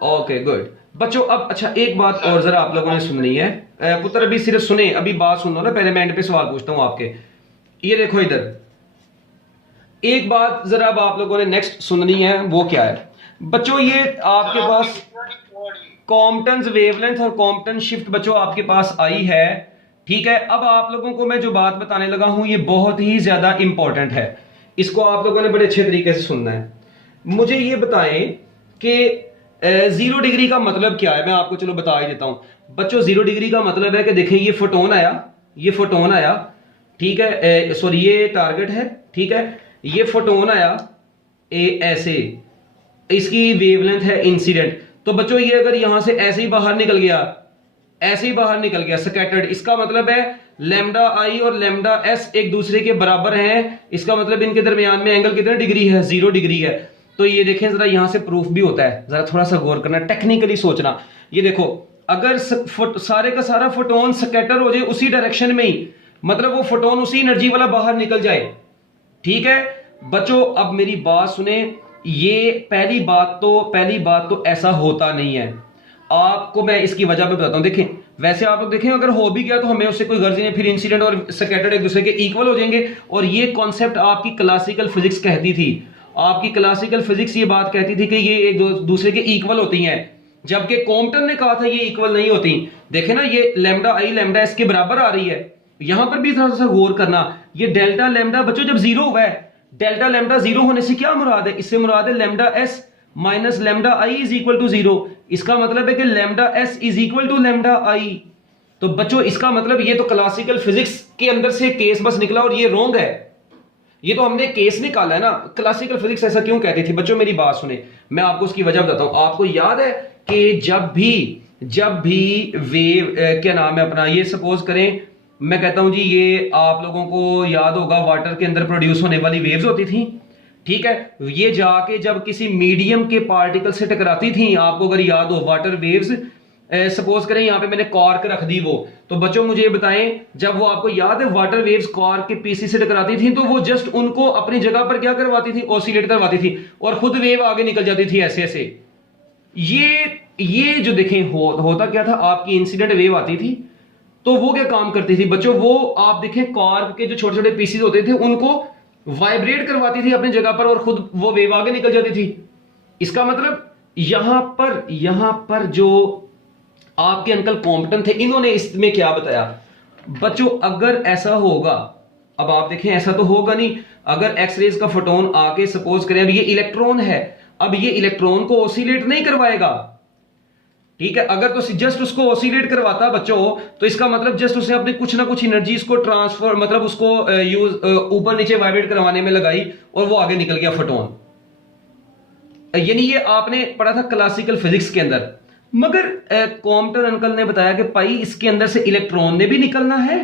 ओके गुड बच्चों। अब अच्छा एक बात और जरा आप लोगों ने सुननी है, पुत्र अभी सिर्फ सुने, अभी बात सुन लो ना, पहले मैं एंड पे सवाल पूछता हूं आपके। ये देखो इधर एक बात जरा अब आप लोगों ने नेक्स्ट सुननी है, वो क्या है बच्चों, ये आपके पास कॉम्पटन वेवलेंथ और कॉम्पटन शिफ्ट बच्चों आपके पास आई है, ठीक है। अब आप लोगों को मैं जो बात बताने लगा हूं ये बहुत ही ज्यादा इंपॉर्टेंट है, इसको आप लोगों ने बड़े अच्छे तरीके से सुनना है। मुझे ये बताएं कि 0 डिग्री का मतलब क्या है, मैं आपको चलो बता ही देता हूं बच्चों। 0 डिग्री का मतलब है कि देखें ये फोटोन आया, ठीक है, सॉरी ये टारगेट है, ठीक है, ये फोटोन आया ऐसे, इसकी वेवलेंथ है इंसिडेंट। तो बच्चों ये अगर यहां से ऐसे ही बाहर निकल गया स्कैटर्ड, इसका मतलब है लैम्डा आई और लैम्डा एस एक दूसरे के बराबर हैं, इसका मतलब इनके दरमियान में एंगल कितना डिग्री है, 0 डिग्री है। तो ये देखें जरा यहां से प्रूफ भी होता है, जरा थोड़ा सा गौर करना, टेक्निकली सोचना। ये देखो अगर सारे का सारा फोटोन स्कैटर हो जाए उसी डायरेक्शन में ही, मतलब वो फोटोन उसी एनर्जी वाला बाहर निकल जाए, ठीक है बच्चों। अब मेरी बात सुने, ये पहली बात तो ऐसा होता नहीं है। आपको मैं इसकी वजह भी बताता हूं। देखें, वैसे आप लोग देखें अगर हो भी गया तो हमें उससे कोई गर्ज नहीं, फिर इंसिडेंट और स्कैटर्ड एक दूसरे के इक्वल हो जाएंगे। और ये कॉन्सेप्ट आपकी क्लासिकल फिजिक्स कहती थी। आपकी क्लासिकल फिजिक्स ये बात कहती थी कि ये एक दूसरे के इक्वल होती हैं, जबकि कॉम्पटन ने कहा था ये इक्वल नहीं होती। देखे ना, ये लैम्डा आई लैम्डा एस के बराबर आ रही है। यहां पर भी थोड़ा सा गौर करना, ये डेल्टा लैम्डा बच्चों जब जीरो हुआ है, डेल्टा लैम्डा जीरो होने से क्या मुराद है? इससे मुराद है lambda S minus lambda I is equal to zero. इसका मतलब है कि lambda S is equal to lambda I. तो बच्चों इसका मतलब ये तो क्लासिकल फिजिक्स के अंदर से केस बस निकला और ये रॉन्ग है। ये तो हमने केस निकाला है ना। क्लासिकल फिजिक्स ऐसा क्यों कहती थी? बच्चों मेरी बात सुने, मैं आपको उसकी वजह बताता हूं। आपको याद है कि जब भी वेव क्या नाम है अपना, ये सपोज करें मैं कहता हूं जी, ये आप लोगों को याद होगा वाटर के अंदर प्रोड्यूस होने वाली वेव्स होती थी, ठीक है। ये जाके जब किसी मीडियम के पार्टिकल से टकराती थी, आपको अगर याद हो वाटर वेव्स, सपोज करें यहां पे मैंने कॉर्क रख दी वो, तो बच्चों मुझे बताएं, जब वो आपको याद है वाटर वेव्स कॉर्क के पीसी से टकराती थी तो वो जस्ट उनको अपनी जगह पर क्या करवाती थी? ऑसिलेट करवाती थी, और खुद वेव आगे निकल जाती थी ऐसे ऐसे। ये जो देखें होता क्या था, आपकी इंसिडेंट वेव आती थी तो वो क्या काम करती थी बच्चों? वो आप देखें कॉर्क के जो छोटे छोटे पीसीज होते थे उनको वाइब्रेट करवाती थी अपनी जगह पर, और खुद वो वेव आगे निकल जाती थी। इसका मतलब यहां पर जो आपके अंकल कॉम्पटन थे, इन्होंने इसमें क्या बताया बच्चों? अगर ऐसा होगा, अब आप देखें ऐसा तो होगा नहीं, अगर एक्सरेज का फोटोन आके सपोज करें, अब ये इलेक्ट्रॉन है, अब ये इलेक्ट्रॉन को ऑसिलेट नहीं करवाएगा, ठीक है। अगर तो जस्ट उसको ऑसिलेट करवाता बच्चों, तो इसका मतलब जस्ट उसने अपनी कुछ ना कुछ एनर्जी इसको ट्रांसफर, मतलब उसको यूज ऊपर नीचे वाइब्रेट करवाने में लगाई और वो आगे निकल गया फोटोन। यानी ये आपने पढ़ा था क्लासिकल फिजिक्स के अंदर। मगर कॉम्पटन अंकल ने बताया कि भाई इसके अंदर से इलेक्ट्रॉन ने भी निकलना है,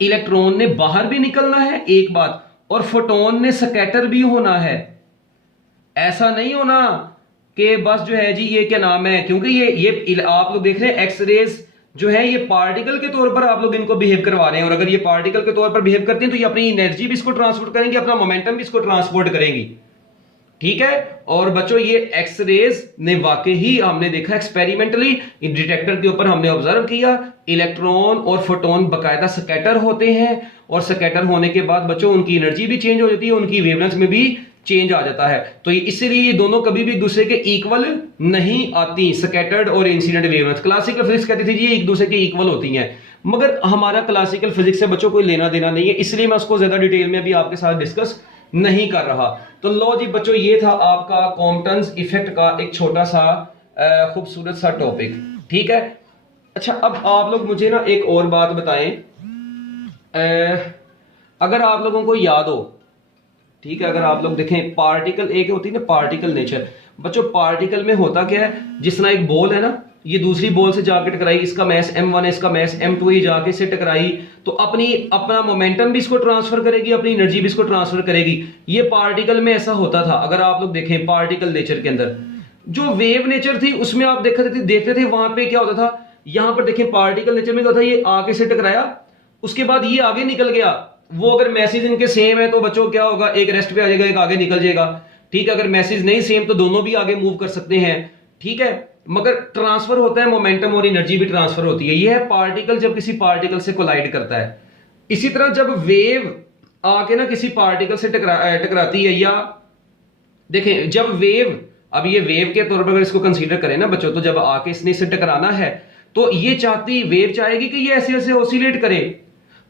इलेक्ट्रॉन ने बाहर भी निकलना है, एक बात, और फोटोन ने स्कैटर भी होना है। ऐसा नहीं होना कि बस जो है जी ये क्या नाम है, क्योंकि ये आप लोग देख रहे हैं एक्स रेज जो है ये पार्टिकल के तौर पर आप लोग इनको बिहेव करवा रहे हैं, और अगर ये पार्टिकल के तौर पर बिहेव करते हैं तो ये अपनी एनर्जी भी इसको ट्रांसपोर्ट करेंगे, अपना मोमेंटम भी इसको ट्रांसपोर्ट करेंगी, ठीक है। और बच्चों ये एक्स रेज ने वाकई ही हमने देखा एक्सपेरिमेंटली, डिटेक्टर के ऊपर हमने ऑब्जर्व किया, इलेक्ट्रॉन और फोटोन बकायदा स्कैटर होते हैं, और स्कैटर होने के बाद बच्चों उनकी एनर्जी भी चेंज हो जाती है, उनकी वेवलेंथ में भी चेंज आ जाता है। तो इसलिए ये दोनों कभी भी एक दूसरे के इक्वल नहीं आती, स्कैटर्ड और इंसिडेंट वेवलेंथ। क्लासिकल फिजिक्स कहती थी ये एक दूसरे के इक्वल होती हैं, मगर हमारा क्लासिकल फिजिक्स से बच्चों कोई लेना देना नहीं है, इसलिए मैं उसको ज्यादा डिटेल में भी आपके साथ डिस्कस नहीं कर रहा। तो लो जी बच्चों, ये था आपका कॉम्पटन्स इफेक्ट का एक छोटा सा खूबसूरत सा टॉपिक, ठीक है। अच्छा, अब आप लोग मुझे ना एक और बात बताएं, अगर आप लोगों को याद हो, ठीक है, अगर आप लोग देखें पार्टिकल एक होती है ना पार्टिकल नेचर, बच्चों पार्टिकल में होता क्या है, जिस तरह एक बॉल है ना, ये दूसरी बॉल से जाके टकराई, इसका मैस m1 है, इसका मैस m2 ही जाके से टकराई, तो अपना मोमेंटम भी इसको ट्रांसफर करेगी, अपनी एनर्जी भी इसको ट्रांसफर करेगी। ये पार्टिकल में ऐसा होता था। अगर आप लोग देखें पार्टिकल नेचर के अंदर जो वेव नेचर थी उसमें आप देखते थे वहां पे क्या होता था, यहां पर देखें पार्टिकल नेचर में क्या होता है, ये आगे से टकराया, उसके बाद ये आगे निकल गया। वो अगर मैसेज इनके सेम है तो बच्चों क्या होगा, एक रेस्ट पे आ जाएगा, एक आगे निकल जाएगा, ठीक है। अगर मैसेज नहीं सेम तो दोनों भी आगे मूव कर सकते हैं, ठीक है। मगर ट्रांसफर होता है मोमेंटम और एनर्जी भी ट्रांसफर होती है। यह है पार्टिकल जब किसी पार्टिकल से कोलाइड करता है। इसी तरह जब वेव आके ना किसी पार्टिकल से टकराती है, या देखें जब वेव, अब ये वेव के तौर पर अगर इसको कंसीडर करें ना बच्चों, तो जब आके इसने इसे टकराना है तो ये वेव चाहेगी कि ये ऐसे ऐसे ऑसिलेट करे,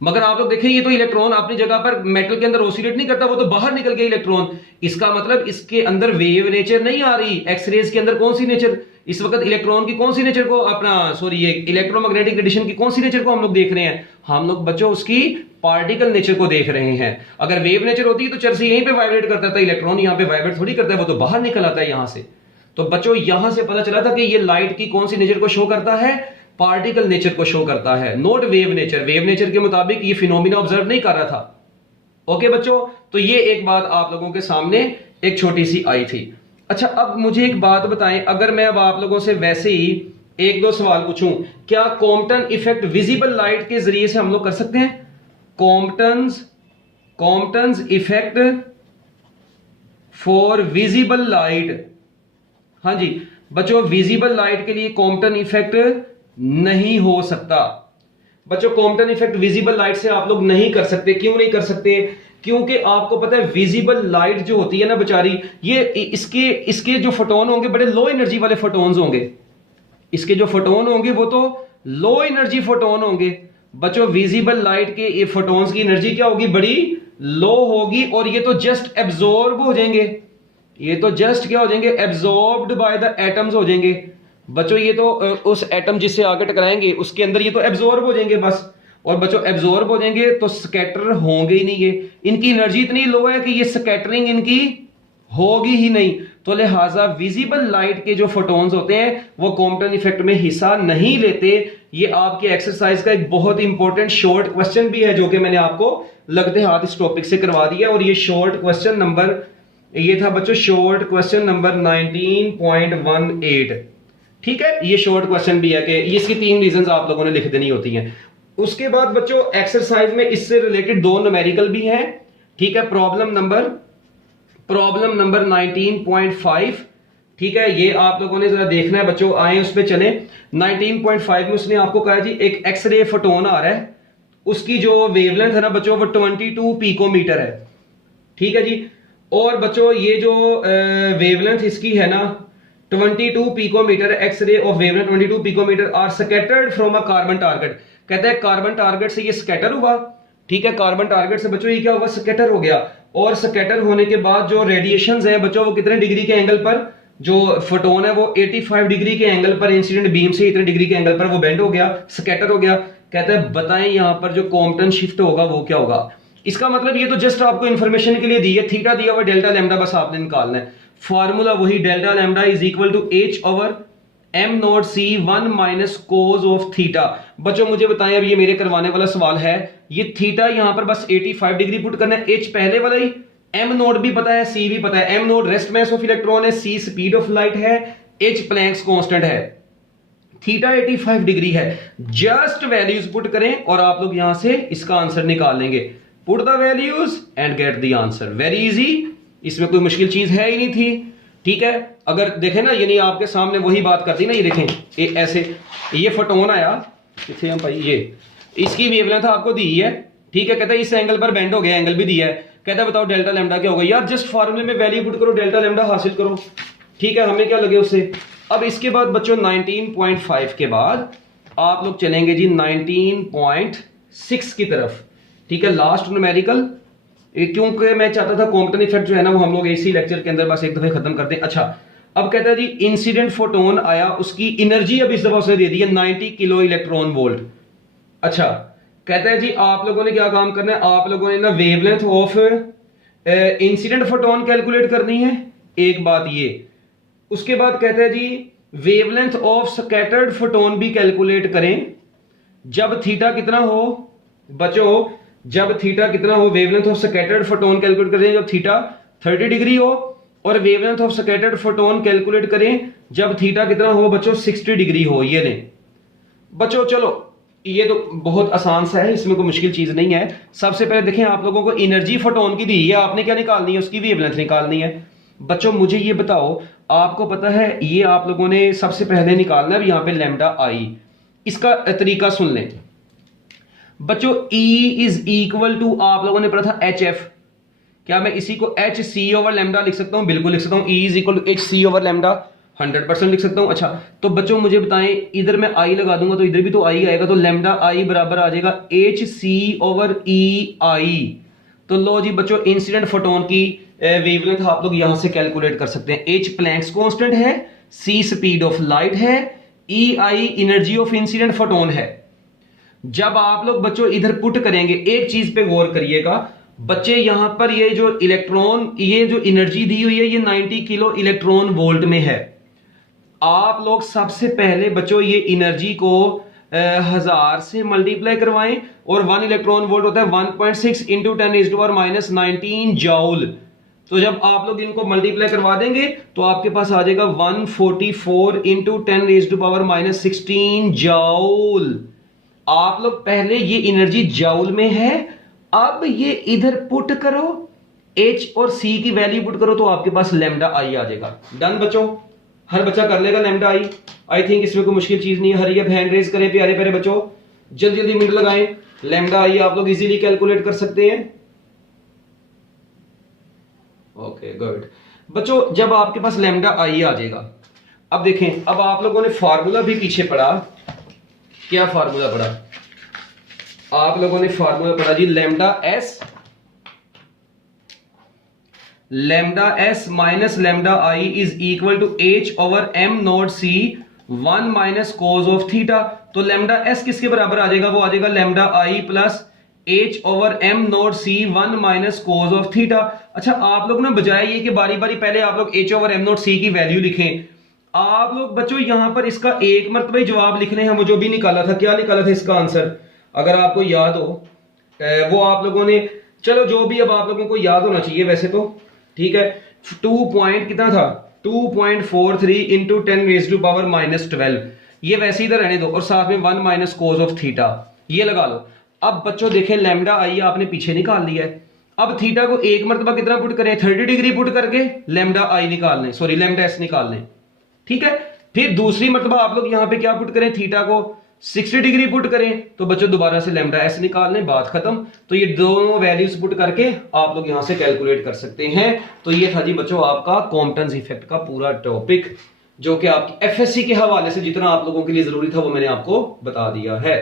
मगर आप लोग देखें ये तो इलेक्ट्रॉन अपनी जगह पर मेटल के अंदर ऑसिलेट नहीं करता, वो तो बाहर निकल गया इलेक्ट्रॉन। इसका मतलब इसके अंदर वेव नेचर नहीं आ रही। एक्सरेज के अंदर कौन सी नेचर, इस वक्त इलेक्ट्रॉन की कौन सी नेचर को ये इलेक्ट्रोमैग्नेटिक रेडिएशन की कौन सी नेचर को हम लोग देख रहे हैं? हम लोग बच्चों उसकी पार्टिकल नेचर को देख रहे हैं। अगर वेव नेचर होती है तो चरसी यहीं पे वाइब्रेट करता था, इलेक्ट्रॉन यहाँ पे वाइब्रेट थोड़ी करता है, वो तो बाहर निकल आता है यहां से। तो बच्चों यहां से पता चला था कि ये लाइट की कौन सी नेचर को शो करता है, पार्टिकल नेचर को शो करता है, not wave nature. Wave nature के मुताबिक ये फिनोमिना ऑब्जर्व नहीं कर रहा था। ओके बच्चों, तो ये एक बात आप लोगों के सामने एक छोटी सी आई थी। अच्छा, अब मुझे एक बात बताएं, अगर मैं अब आप लोगों से वैसे ही एक दो सवाल पूछूं, क्या कॉम्पटन इफेक्ट विजिबल लाइट के जरिए से हम लोग कर सकते हैं? कॉम्पटन्स इफेक्ट फॉर विजिबल लाइट, हाँ जी बच्चों विजिबल लाइट के लिए कॉम्पटन इफेक्ट नहीं हो सकता। बच्चों कॉम्पटन इफेक्ट विजिबल लाइट से आप लोग नहीं कर सकते। क्यों नहीं कर सकते? क्योंकि आपको पता है विजिबल लाइट जो होती है ना बेचारी, ये इसके इसके जो फोटोन होंगे बड़े लो एनर्जी वाले फोटोन्स होंगे। इसके जो फोटोन होंगे वो तो लो एनर्जी फोटोन होंगे। बच्चों विजिबल लाइट के ये फोटोन्स की एनर्जी क्या होगी? बड़ी लो होगी, और ये तो जस्ट एब्जॉर्ब हो जाएंगे। ये तो जस्ट क्या हो जाएंगे? एब्जॉर्ब्ड बाय द एटम्स हो जाएंगे। बच्चों ये तो उस एटम जिससे आगे टकराएंगे उसके अंदर ये तो एब्जॉर्ब हो जाएंगे बस। और बच्चों एब्जॉर्ब हो जाएंगे तो स्कैटर होंगे ही नहीं। ये इनकी एनर्जी इतनी लो है कि ये स्कैटरिंग इनकी होगी ही नहीं। तो लिहाजा विजिबल लाइट के जो फोटोन्स होते हैं वो कॉम्पटन इफेक्ट में हिस्सा नहीं लेते। ये आपके एक्सरसाइज का एक बहुत इंपॉर्टेंट शॉर्ट क्वेश्चन भी है जो कि मैंने आपको लगते हाथ इस टॉपिक से करवा दिया। और ये शॉर्ट क्वेश्चन नंबर, ये था बच्चों शॉर्ट क्वेश्चन नंबर 19.18। ठीक है, ये शॉर्ट क्वेश्चन भी है कि इसकी 3 रीजंस आप लोगों ने लिख देनी होती हैं। उसके बाद बच्चों एक्सरसाइज में इससे रिलेटेड 2 न्यूमेरिकल भी हैं। ठीक है, प्रॉब्लम नंबर 19.5। ठीक है, ये आप लोगों ने जरा देखना है बच्चों, आए उस पे चले। 19.5 में उसने आपको कहा जी एक एक्सरे फोटोन आ रहा है, उसकी जो वेवलेंथ है ना बच्चों वो 22 पिकोमीटर है। ठीक है जी, और बच्चों ये जो वेवलेंथ इसकी है ना 22 picometre, X ray of wavelength 22 picometre are scattered from a carbon target. कहता है कार्बन टारगेट से ये स्कैटर हुआ। ठीक है, कार्बन टारगेट से बच्चों ये क्या हुआ? स्कैटर हो गया। और स्कैटर होने के बाद जो रेडिएशंस है बच्चों वो कितने डिग्री के एंगल पर, जो फोटोन है वो 85 डिग्री के एंगल पर इंसिडेंट बीम से इतने डिग्री के एंगल पर वो बेंड हो गया, स्कैटर हो गया। कहता है बताएं यहां पर जो कॉम्पटन शिफ्ट होगा वो क्या होगा। इसका मतलब ये तो जस्ट आपको इंफॉर्मेशन के लिए दी है, थीटा दिया हुआ, डेल्टा लैम्डा बस आपने निकालना है। फार्मूला वही, delta lambda is equal to h over m naught c 1 minus cos of theta. बच्चों मुझे बताएं, अब ये मेरे करवाने वाला सवाल है, ये थीटा यहां पर बस 85 डिग्री पुट करना है, h पहले वाला ही, m नोट भी पता है, c भी पता है। m note rest mass of electron है, c स्पीड ऑफ लाइट है, h प्लैंक्स कांस्टेंट है, थीटा 85 डिग्री है। जस्ट वैल्यूज पुट करें और आप लोग यहां से इसका आंसर निकाल लेंगे। Put the values and get the answer, very easy, इसमें कोई मुश्किल चीज है ही नहीं थी। ठीक है, अगर देखें ना, यानी आपके सामने वही बात करती ना, ये देखें ये ऐसे, ये फोटोन आया किथे हम भाई, ये इसकी वेवलेंथ आपको दी है। ठीक है, कहता है इस एंगल पर बेंड हो गया, एंगल भी दिया है। कहता है बताओ डेल्टा लैम्डा क्या होगा। यार जस्ट फार्मूले में वैल्यू पुट करो, डेल्टा लैम्डा हासिल करो। ठीक है, हमें क्या लगे उससे। अब इसके बाद बच्चों 19.5 के बाद आप लोग चलेंगे जी 19.6 की तरफ। ठीक है, लास्ट न्यूमेरिकल, क्योंकि मैं चाहता था कॉम्पटन इफेक्ट जो है ना वो हम लोग इसी लेक्चर के अंदर बस एक दफे खत्म करते हैं। अच्छा, अब कहता है जी इंसिडेंट फोटोन आया, उसकी एनर्जी अब इस दफा उसने दे दी है 90 किलो इलेक्ट्रॉन वोल्ट। अच्छा, कहता है जी आप लोगों ने क्या काम करना है, आप लोगों ने ना wavelength of incident photon calculate करनी है, एक बात ये। उसके बाद कहता है जी वेवलेंथ ऑफ स्कैटर्ड फोटोन भी कैलकुलेट करें जब थीटा कितना हो बच्चों, जब थीटा कितना हो, wavelength of scattered photon calculate करें जब थीटा 30 डिग्री हो, और wavelength of scattered photon calculate करें जब थीटा कितना हो बच्चों 60 डिग्री हो। ये लें बच्चों, चलो ये तो बहुत आसान सा है, इसमें कोई मुश्किल चीज नहीं है। सबसे पहले देखें आप लोगों को एनर्जी फोटोन की दी है, आपने क्या निकालनी है, उसकी वेवलेंथ निकालनी है। बच्चों मुझे ये बताओ, आपको पता है ये आप लोगों ने सबसे पहले निकालना है यहाँ पे लैम्डा आई। इसका तरीका सुन लें बच्चों, E इज इक्वल टू, आप लोगों ने पढ़ा था HF, क्या मैं इसी को HC ओवर लैम्डा लिख सकता हूं? बिल्कुल लिख सकता हूं। E is equal to HC over lambda 100% लिख सकता हूं। अच्छा, तो बच्चों मुझे बताएं, इधर मैं I लगा दूंगा तो इधर भी तो I आएगा, तो लैम्डा I बराबर आ जाएगा HC ओवर EI। तो लो जी बच्चों, इंसिडेंट फोटोन की वेवलेंथ आप लोग यहां से कैलकुलेट कर सकते हैं। H प्लैंक्स कांस्टेंट है, C स्पीड ऑफ लाइट है, EI energy of incident photon है। जब आप लोग बच्चों इधर पुट करेंगे, एक चीज पे गौर करिएगा बच्चे, यहां पर ये जो इलेक्ट्रॉन, ये जो एनर्जी दी हुई है ये 90 किलो इलेक्ट्रॉन वोल्ट में है। आप लोग सबसे पहले बच्चों ये एनर्जी को 1000 से मल्टीप्लाई करवाएं, और 1 इलेक्ट्रॉन वोल्ट होता है 1.6 इंटू 10⁻⁻19 जॉल। तो जब आप लोग इनको मल्टीप्लाई करवा देंगे तो आपके पास आ जाएगा 144 इंटू 10⁻16 जॉल। आप लोग पहले ये एनर्जी जॉल में है, अब ये इधर पुट करो, एच और सी की वैल्यू पुट करो तो आपके पास लैम्डा आई आ जाएगा। डन बच्चों, हर बच्चा कर लेगा लैम्डा आई। आई थिंक इसमें कोई मुश्किल चीज नहीं है। हरी अप हैंड रेज करें प्यारे प्यारे बच्चों, जल्दी जल्दी मिनट लगाएं। लैम्डा आई आप लोग इजीली कैलकुलेट कर सकते हैं। ओके गुड बच्चों, जब आपके पास लैम्डा आई आ जाएगा, अब देखें, अब आप लोगों ने फार्मूला भी पीछे पढ़ा। क्या फार्मूला पढ़ा आप लोगों ने? फार्मूला पढ़ा जी lambda S minus lambda I is equal to H over M naught C 1 minus cos of theta. तो लैम्डा एस किसके बराबर आ जाएगा? वो आ जाएगा lambda I plus H over M naught C 1 minus cos of theta. अच्छा, आप लोग ना बजाय ये कि बारी बारी पहले आप लोग एच ओवर एम नॉट सी की वैल्यू लिखें, आप लोग बच्चों यहां पर इसका एक मरतबा जवाब लिखने हैं। जो भी निकाला था, क्या निकाला था इसका आंसर, अगर आपको याद हो वो आप लोगों ने, चलो जो भी अब आप लोगों को याद होना चाहिए वैसे तो, ठीक है। 2 पॉइंट कितना था? 2.43 into 10 raise to power minus 12। ये वैसे इधर रहने दो और साथ में 1 माइनस कोज ऑफ थीटा ये लगा लो। अब बच्चों देखें, लैम्डा आई आपने पीछे निकाल लिया है। अब थीटा को एक मरतबा कितना पुट करें? 30 डिग्री पुट करके लैम्डा आई निकाल लें, सॉरी लैम्डा एस निकाल लें, ठीक है। फिर दूसरी मरतबा आप लोग यहां पे क्या पुट करें? थीटा को 60 डिग्री पुट करें, तो बच्चों दोबारा से लैम्डा एस निकाल लें, बात खत्म। तो ये दोनों वैल्यूज पुट करके आप लोग यहां से कैलकुलेट कर सकते हैं। तो ये था जी बच्चों आपका कॉम्पटन्स इफेक्ट का पूरा टॉपिक, जो कि आपकी एफएससी के हवाले से जितना आप लोगों के लिए जरूरी था वो मैंने आपको बता दिया है।